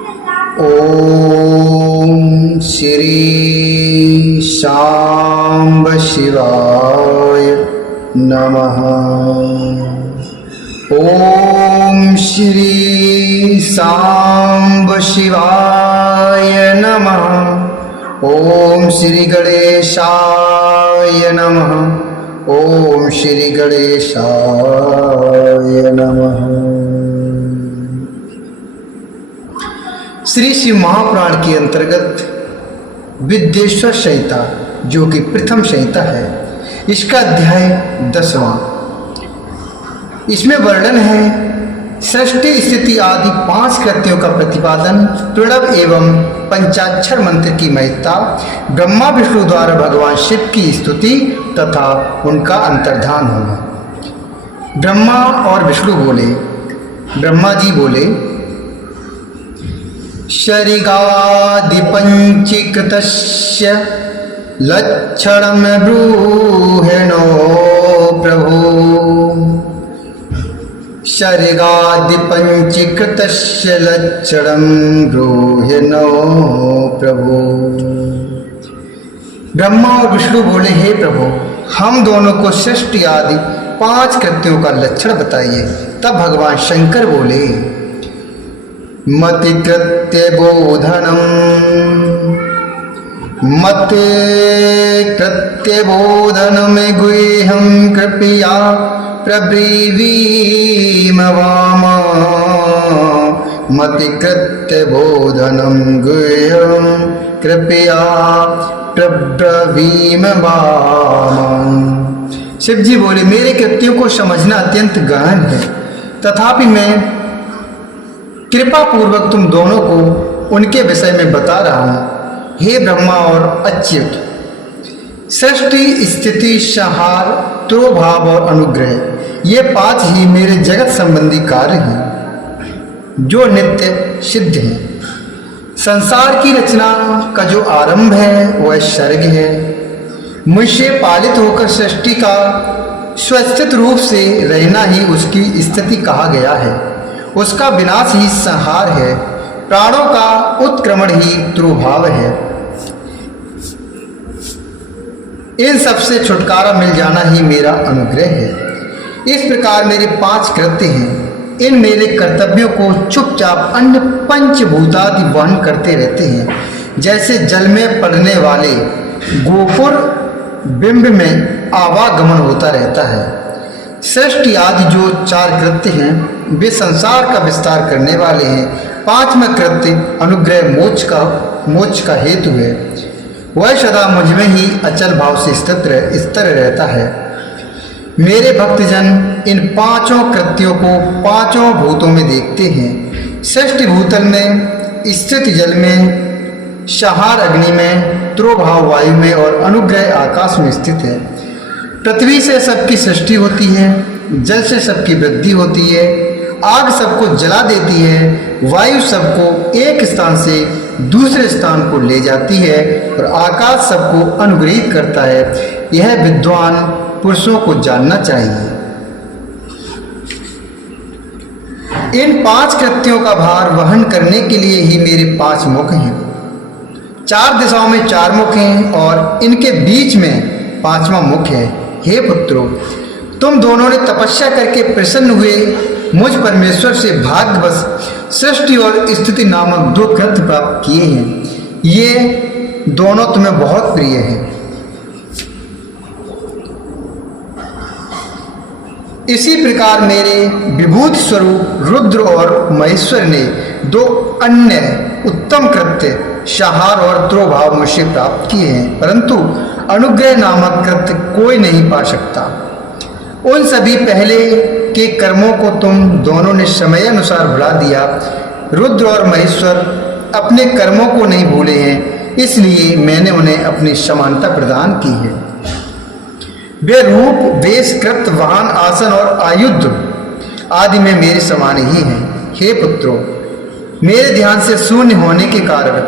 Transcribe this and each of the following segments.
ओम श्री शांब शिवाय नमः। ओम श्री सांब शिवाय नमः। ओम श्री गणेशाय नमः। ओम श्री गणेशाय नमः। श्री शिव महापुराण के अंतर्गत विद्येश्वर संहिता, जो कि प्रथम संहिता है, इसका अध्याय 10वां। इसमें वर्णन है सृष्टि स्थिति आदि 5 कृत्यों का प्रतिपादन, प्रणव एवं पंचाक्षर मंत्र की महत्ता, ब्रह्मा विष्णु द्वारा भगवान शिव की स्तुति तथा उनका अंतर्धान होना। ब्रह्मा और विष्णु बोले, ब्रह्मा जी बोले, शरीरादिपंचीकृतस्य लक्षणं ब्रूहिणो प्रभु। शरीरादिपंचीकृतस्य लक्षणं ब्रूहिणो प्रभु। ब्रह्मा और विष्णु बोले, हे प्रभु, हम दोनों को सृष्टि आदि 5 कृत्यों का लक्षण बताइए। तब भगवान शंकर बोले, मति कृत्य बोधनम, मते कृत्य बोधनम गुह्यं कृपया प्रब्रवीम वामा। मति कृत्य बोधनम गुह्यं कृपया प्रब्रवीम वामा। शिव जी बोले, मेरे कृत्यों को समझना अत्यंत गहन है, तथापि मैं कृपा पूर्वक तुम दोनों को उनके विषय में बता रहा हूं। हे ब्रह्मा और अच्युत, सृष्टि स्थिति संहार तिरोभाव और अनुग्रह, ये 5 ही मेरे जगत संबंधी कार्य हैं जो नित्य सिद्ध हैं। संसार की रचना का जो आरंभ है वह सर्ग है। मुझसे पालित होकर सृष्टि का स्वस्थित रूप से रहना ही उसकी स्थिति कहा गया है। उसका विनाश ही संहार है। प्राणों का उत्क्रमण ही तिरोभाव है। इन सबसे छुटकारा मिल जाना ही मेरा अनुग्रह है। इस प्रकार मेरे 5 कृत्य हैं। इन मेरे कर्तव्यों को चुपचाप अन्य पंचभूतादि वहन करते रहते हैं। जैसे जल में पड़ने वाले गोपुर बिंब में आवागमन होता रहता है। सृष्टि आदि जो 4 कृत्य हैं वे संसार का विस्तार करने वाले हैं। 5वां कृत्य अनुग्रह मोक्ष का हेतु है। वह सदा मुझ में ही अचल भाव से स्थिर रहता है। मेरे भक्तजन इन 5 कृत्यों को 5 भूतों में देखते हैं। सृष्टि भूतल में, स्थिति जल में, संहार अग्नि में, तिरोभाव वायु में और अनुग्रह आकाश में स्थित है। पृथ्वी से सबकी सृष्टि होती है, जल से सबकी वृद्धि होती है, आग सबको जला देती है, वायु सबको एक स्थान से दूसरे स्थान को ले जाती है और आकाश सबको अनुग्रहित करता है। यह विद्वान पुरुषों को जानना चाहिए। इन 5 कृत्यों का भार वहन करने के लिए ही मेरे 5 मुख हैं। 4 दिशाओं में 4 मुख हैं और इनके बीच में 5वां मुख है। हे पुत्रों, तुम दोनों ने तपस्या करके प्रसन्न हुए मुझ परमेश्वर से भाग्यवश सृष्टि और स्थिति नामक 2 कृत्य प्राप्त किए हैं। ये दोनों तुम्हें बहुत प्रिय हैं। इसी प्रकार मेरे विभूति स्वरूप रुद्र और महेश्वर ने 2 अन्य उत्तम कृत्य संहार और तिरोभाव मुझसे प्राप्त किए हैं, परंतु अनुग्रह नामक कृत्य कोई नहीं पा सकता। उन सभी पहले के कर्मों को तुम दोनों ने समय अनुसार बढ़ा दिया। रुद्र और महेश्वर अपने कर्मों को नहीं भूले हैं, इसलिए मैंने उन्हें अपनी समानता प्रदान की है। वे रूप, वेश, कृत, वाहन, आसन और आयुध आदि में मेरे समान ही हैं। हे पुत्रों, मेरे ध्यान से शून्य होने के कारण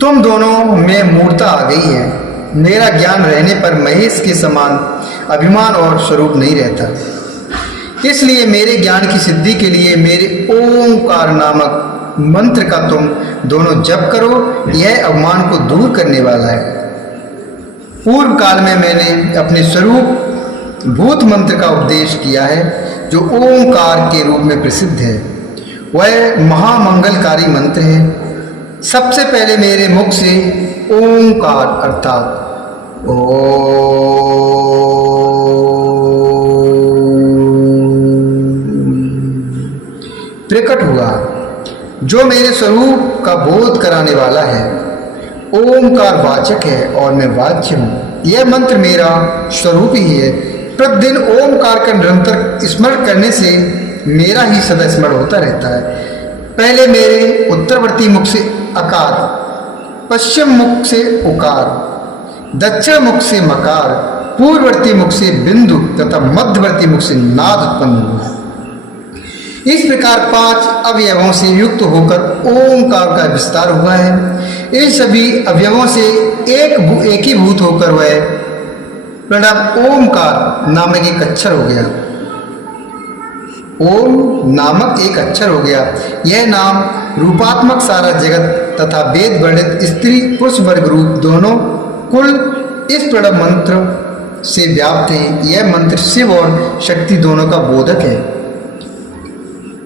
तुम दोनों में मूर्ता आ गई है। मेरा ज्ञान रहने पर महेश के समान अभिमान और स्वरूप नहीं रहता। इसलिए मेरे ज्ञान की सिद्धि के लिए मेरे ओंकार नामक मंत्र का तुम दोनों जप करो, यह अवमान को दूर करने वाला है। पूर्व काल में मैंने अपने स्वरूप भूत मंत्र का उपदेश किया है, जो ओंकार के रूप में प्रसिद्ध है। वह महामंगलकारी मंत्र है। सबसे पहले मेरे मुख से ओंकार अर्थात प्रकट हुआ, जो मेरे स्वरूप का बोध कराने वाला है। ओंकार वाचक है और मैं वाच्य हूँ। यह मंत्र मेरा स्वरूप ही है। प्रतिदिन ओंकार का निरंतर स्मरण करने से मेरा ही सदा स्मरण होता रहता है। पहले मेरे उत्तरवर्ती मुख से अकार, पश्चिम मुख से उकार, दक्षिण मुख से मकार, पूर्ववर्ती मुख से बिंदु तथा मध्यवर्ती मुख से नाद उत्पन्न हुआ। इस प्रकार 5 अवयवों से युक्त होकर ओंकार का विस्तार हुआ है। इन सभी अवयवों से एक ही भूत होकर वह प्रणव ओंकार नामक एक अक्षर हो गया। ओम नामक एक अक्षर हो गया। यह नाम रूपात्मक सारा जगत तथा वेद वर्णित स्त्री पुरुष वर्ग रूप दोनों कुल इस प्रणव मंत्र से व्याप्त है। यह मंत्र शिव और शक्ति दोनों का बोधक है।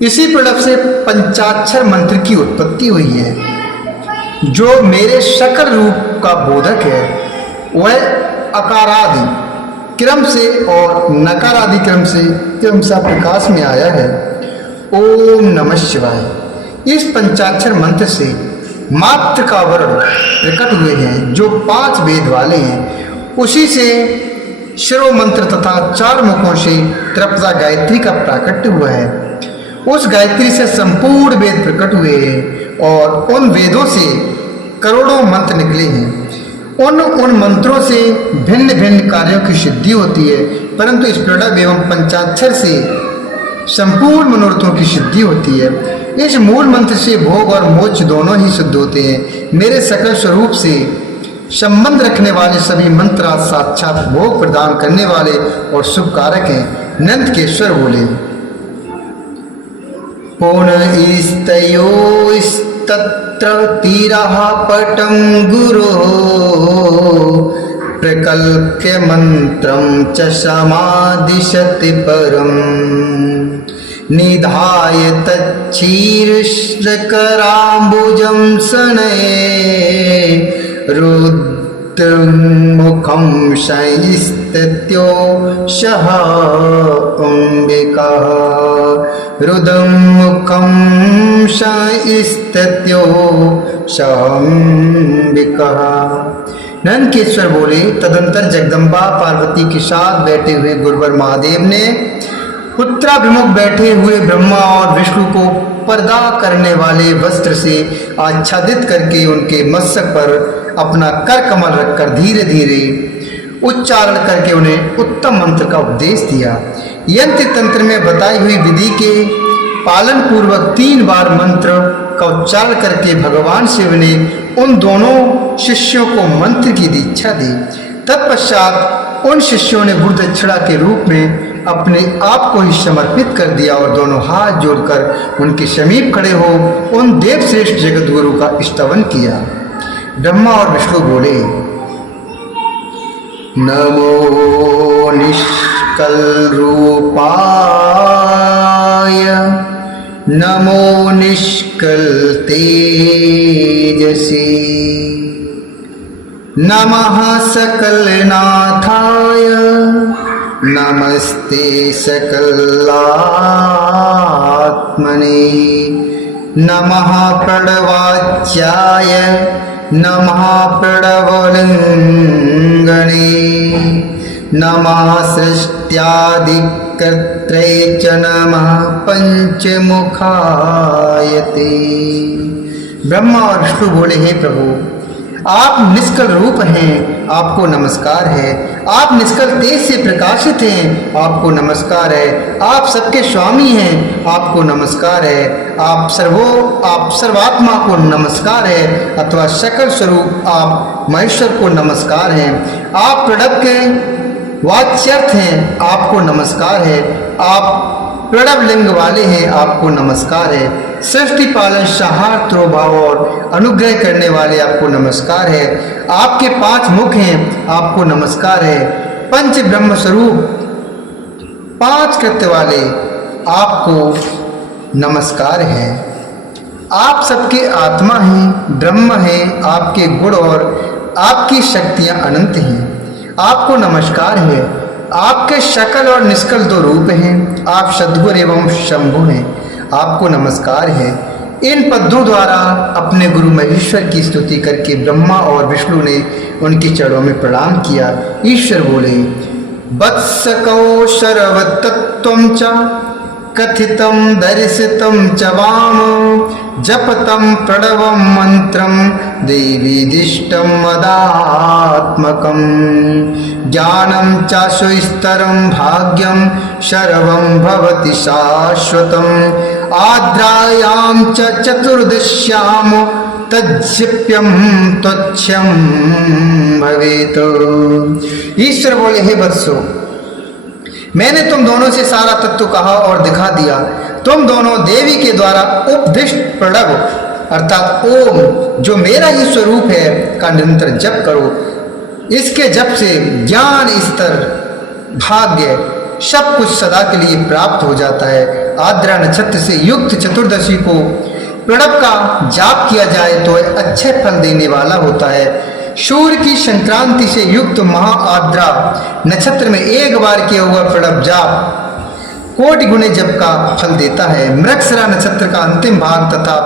इसी प्रणव से पंचाक्षर मंत्र की उत्पत्ति हुई है, जो मेरे सकल रूप का बोधक है। वह अकारादि क्रम से और नकारादि क्रम से क्रमशः प्रकाश में आया है। ओम नमः शिवाय। इस पंचाक्षर मंत्र से मात्र का वर्ण प्रकट हुए हैं, जो 5 वेद वाले हैं। उसी से शिरो मंत्र तथा 4 मुखों से त्रपदा गायत्री का प्राकट्य हुआ है। उस गायत्री से संपूर्ण वेद प्रकट हुए हैं और उन वेदों से करोड़ों मंत्र निकले हैं। उन मंत्रों से भिन्न भिन्न कार्यों की सिद्धि होती है, परंतु इस प्रणव एवं पंचाक्षर से संपूर्ण मनोरथों की सिद्धि होती है। इस मूल मंत्र से भोग और मोक्ष दोनों ही सिद्ध होते हैं। मेरे सकल स्वरूप से संबंध रखने वाले सभी मंत्र साक्षात भोग प्रदान करने वाले और शुभ कारक हैं। नंद केश्वर बोले, पुनस्तयोस्तत्र तीरः पटं गुरो प्रकल्प्य मंत्रं च समादिशति परम् निधाय तच्छीर्षकराम्बुजं शनये रुद्रमुखं संस्तत्यो सह अम्बिका रुद्रमुखं संस्तत्यो सह नंदकेश्वर बोले, तदंतर जगदम्बा पार्वती के साथ बैठे हुए गुरुवर महादेव ने उत्तराभिमुख बैठे हुए ब्रह्मा और विष्णु को पर्दा करने वाले वस्त्र से आच्छादित करके उनके मस्तक पर अपना कर कमल रखकर धीरे धीरे उच्चारण करके उन्हें उत्तम मंत्र का उपदेश दिया। यंत्र तंत्र में बताई हुई विधि के पालन पूर्वक 3 बार मंत्र का उच्चारण करके भगवान शिव ने उन दोनों शिष्यों को मंत्र की दीक्षा दी। तत्पश्चात उन शिष्यों ने गुरु दक्षिणा के रूप में अपने आप को ही समर्पित कर दिया और दोनों हाथ जोड़कर उनके समीप खड़े हो उन देवश्रेष्ठ जगत गुरु का स्तवन किया। ब्रह्मा और विष्णु बोले, नमो निष्कल रूपाय नमो निष्कल तेजसे नमः सकलनाथाय नमस्ते सकलात्मने नमः प्रणवाच्याय नमः प्रणवलिंगणे नमः सृष्ट्यादिकर्त्रे च नमः पंचमुखायते। ब्रह्मा और विष्णु बोले, हे प्रभु, आप निष्कल रूप हैं, आपको नमस्कार है। आप निष्कल तेज से प्रकाशित हैं, आपको नमस्कार है। आप सबके स्वामी हैं, आपको नमस्कार है। आप सर्वात्मा को नमस्कार है, अथवा सकल स्वरूप आप महेश्वर को नमस्कार है। आप प्रणव के वाच्यर्थ हैं, आपको नमस्कार है। आप प्रणव लिंग वाले हैं, आपको नमस्कार है। सृष्टि पालन संहार त्रोभाव और अनुग्रह करने वाले आपको नमस्कार है। आपके 5 मुख हैं, आपको नमस्कार है। पंच ब्रह्म स्वरूप 5 कृत्य वाले आपको नमस्कार है। आप सबके आत्मा हैं, ब्रह्म हैं, आपके गुण और आपकी शक्तियां अनंत हैं, आपको नमस्कार है। आपके शकल और निष्कल 2 रूप हैं, आप सद्गुरु एवं शंभु हैं, आपको नमस्कार है। इन पदों द्वारा अपने गुरु महेश्वर की स्तुति करके ब्रह्मा और विष्णु ने उनके चरणों में प्रणाम किया। ईश्वर बोले, वत्स कौशरवतत्वं च कथितं दर्शितं च वाम जपतं प्रणवं मंत्रं देवीदिष्टं मदात्मकं ज्ञानं च सुस्तरं भाग्यं सर्वं भवति शाश्वतम् आद्रायां च चतुर्दश्यां तज्जप्यं त्वच्छं भवेत्। ईश्वर बोले, हे वत्सो, मैंने तुम दोनों से सारा तत्व कहा और दिखा दिया। तुम दोनों देवी के द्वारा उपदिष्ट प्रणव अर्थात ओम, जो मेरा ही स्वरूप है, का निरंतर जप करो। इसके जप से ज्ञान, स्तर, भाग्य सब कुछ सदा के लिए प्राप्त हो जाता है। आद्रा नक्षत्र से युक्त चतुर्दशी को प्रणव का जाप किया जाए तो अच्छे फल देने वाला होता है। सूर्य की संक्रांति से युक्त महा आद्रा नक्षत्र में एक बार किया हुआ प्रणव जाप कोटि गुणे जप का फल देता है। मृगशिरा नक्षत्र का अंतिम भाग तथा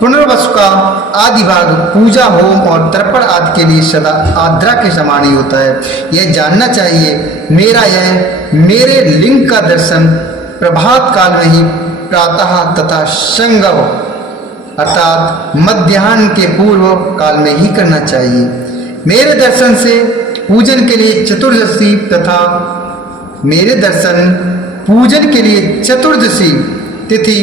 पुनर्वसु का आदि भाग पूजा, होम और तर्पण आदि के लिए सदा आद्रा के समान ही होता है। यह जानना चाहिए, मेरे लिंग का दर्शन प्रभात काल में ही प्रातः तथा संगव अर्थात मध्याह्न के पूर्व काल में ही करना चाहिए। मेरे दर्शन से पूजन के लिए चतुर्दशी तिथि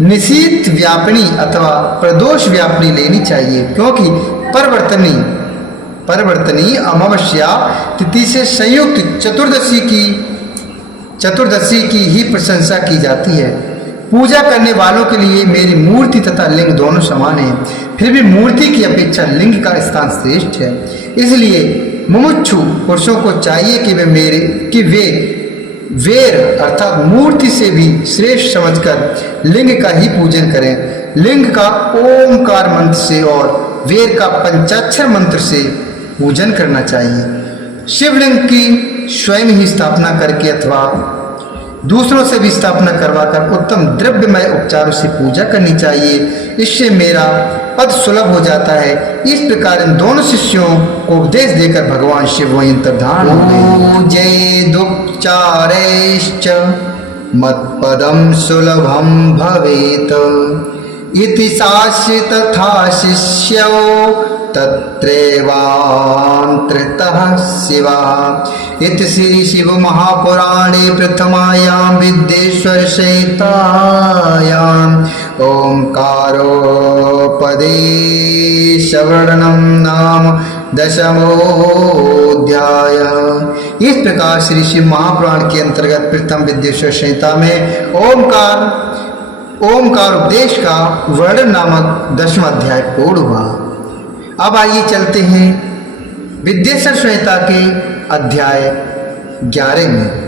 निशीथ व्यापिनी अथवा प्रदोष व्यापिनी लेनी चाहिए, क्योंकि परिवर्तनी अमावस्या तिथि से संयुक्त चतुर्दशी की ही प्रशंसा की जाती है। पूजा करने वालों के लिए मेरी मूर्ति तथा लिंग दोनों समान हैं, फिर भी मूर्ति की अपेक्षा लिंग का स्थान श्रेष्ठ है। इसलिए मुमुक्षु पुरुषों को चाहिए कि वे वेर अर्थात मूर्ति से भी श्रेष्ठ समझकर लिंग का ही पूजन करें। लिंग का ओमकार मंत्र से और वेर का पंचाक्षर मंत्र से पूजन करना चाहिए। शिवलिंग की स्वयं ही स्थापना करके अथवा दूसरों से भी स्थापना करवाकर उत्तम द्रव्यमय उपचारों से पूजा करनी चाहिए। इससे मेरा पद सुलभ हो जाता है। इस प्रकार इन दोनों शिष्यों को उपदेश देकर भगवान शिव वहीं अंतर्धान हो गए। जय दुपचारैश्च मत्पदं सुलभं भवेत् इति शास्त्रे तथा शिष्यौ तत्रैवान्तरितः शिवः। इति श्री शिव महापुराणे प्रथमायां विद्येश्वर संहितायां ओंकारोपदेशवर्णनं नाम 10वाध्याय। इस प्रकार श्री शिव महापुराण के अंतर्गत प्रथम विद्येश्वर संहिता में ओमकार उपदेश का वर्णन नामक 10वां अध्याय पूर्ण हुआ। अब आइए चलते हैं विद्येश्वर संहिता के अध्याय 11 में।